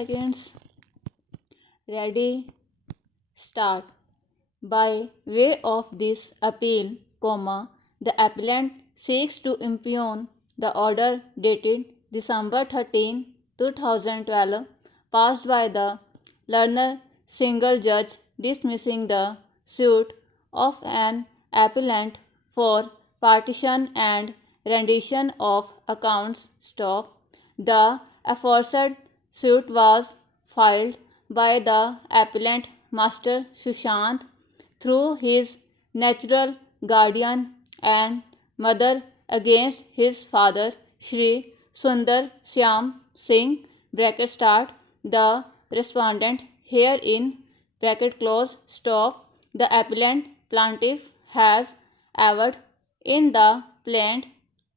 seconds. Ready, start. By way of this appeal, the appellant seeks to impugn the order dated December 13, 2012, passed by the learned single judge dismissing the suit of an appellant for partition and rendition of accounts. The aforesaid suit was filed by the appellant Master Sushant through his natural guardian and mother against his father Shri Sundar Syam Singh the respondent herein the appellant plaintiff has averred in the plaint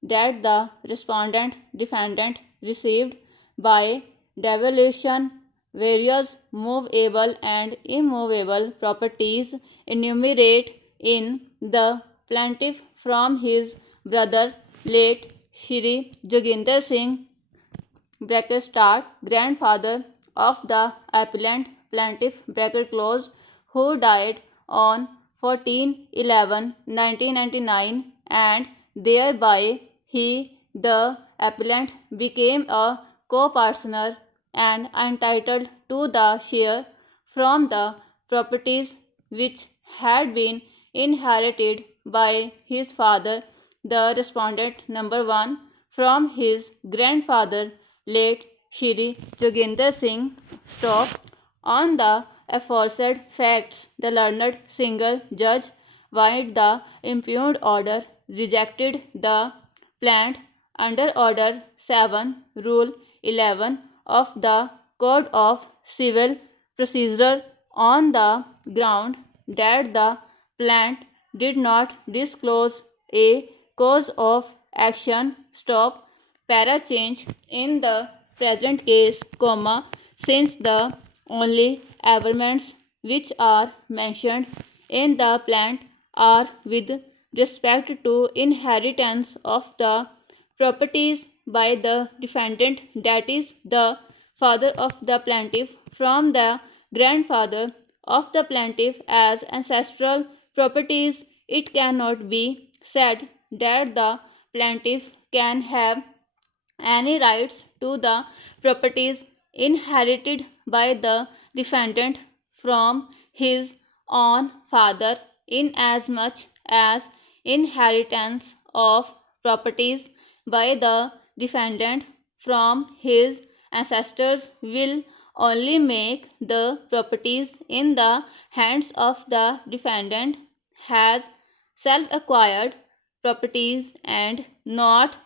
that the respondent defendant received by devolution various movable and immovable properties enumerate in the plaintiff from his brother late Shri Joginder Singh grandfather of the appellant plaintiff who died on 14/11/1999 and thereby he the appellant became a co-partner and entitled to the share from the properties which had been inherited by his father, the respondent number 1, from his grandfather, late Shri Joginder Singh. On the aforesaid facts, the learned single judge void the impugned order, rejected the plaint under Order 7, Rule 11 of the Code of Civil Procedure on the ground that the plaint did not disclose a cause of action. Change in the present case, since the only averments which are mentioned in the plaint are with respect to inheritance of the properties by the defendant, that is, the father of the plaintiff, from the grandfather of the plaintiff as ancestral properties, it cannot be said that the plaintiff can have any rights to the properties inherited by the defendant from his own father, inasmuch as inheritance of properties by the defendant from his ancestors will only make the properties in the hands of the defendant as self-acquired properties and not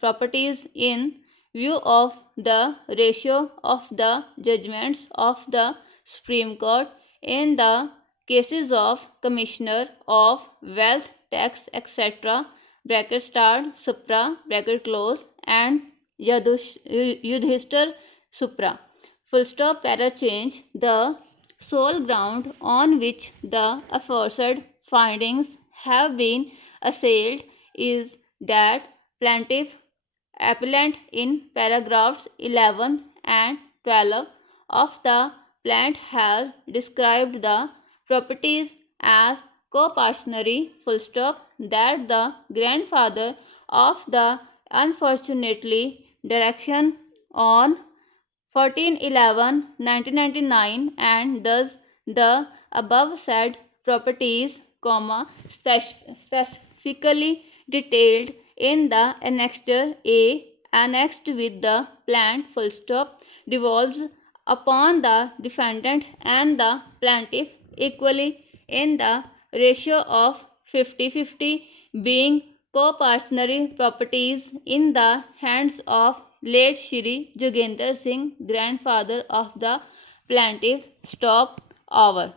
properties in view of the ratio of the judgments of the Supreme Court in the cases of Commissioner of Wealth Tax etc. Supra and Yudhishthir Supra. Change. The sole ground on which the aforesaid findings have been assailed is that plaintiff appellant in paragraphs 11 and 12 of the plaint has described the properties as co-partnership, that the grandfather of the unfortunately direction on 14/11/1999 and thus the above said properties, specifically detailed in the annexure A annexed with the plaint, devolves upon the defendant and the plaintiff equally in the ratio of 50-50, being co-partnership properties in the hands of late Shri Joginder Singh, grandfather of the plaintiff. Over.